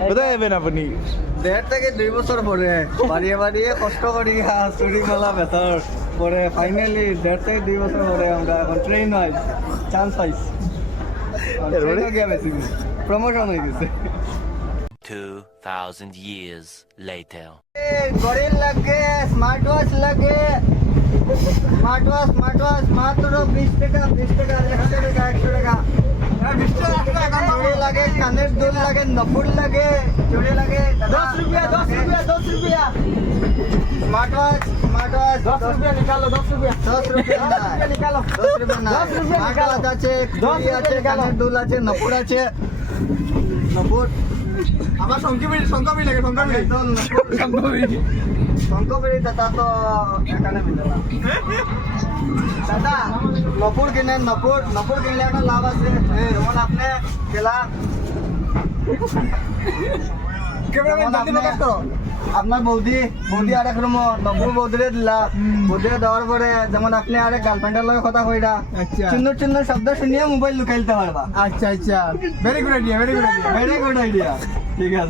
কোথায় যাবেন আপনি? 1.5 থেকে 2 বছর পরে বাড়িয়ে বাড়িয়ে কষ্ট করি চুরি মেলা ভেতর পরে ফাইনালি 1.5 থেকে 2 বছর পরে আমরা এখন ট্রেন হয় চান্স পাইছি ট্রেনে গিয়ে বেশি প্রমোশন হয়ে গেছে 2000 years later. ঘড়ির লাগে স্মার্ট ওয়াচ লাগে স্মার্ট ওয়াচ মাত্র 20 টাকা 100 টাকা ঘড়ি লাগে কানের দুল লাগে নপুর লাগে চুড়ি লাগে 10 रुपया स्मार्ट वॉच 10 रुपया निकालो 10 रुपया निकालो 10 रुपया ना स्मार्ट वॉच আছে ঘড়ি আছে কানের দুল আছে নপুর আছে নপুর আমার শঙ্করবিড়ি লাগে শঙ্করবিড়ি দাদা তো এখানে মিলে না দাদা নপুর কিনলে একটা লাভ আছে যেমন আপনি গেলা আপনার বৌদি আর এক রুম নপুর বৌদিরে দিলা বৌদিরে দেওয়ার পরে যেমন আপনি আরে গার্লফ্রেন্ডের লগে কথা কইরা চিন্ন শব্দ শুনিয়ে মোবাইল লুকাইতে পারবা আচ্ছা very good idea very good idea ঠিক আছে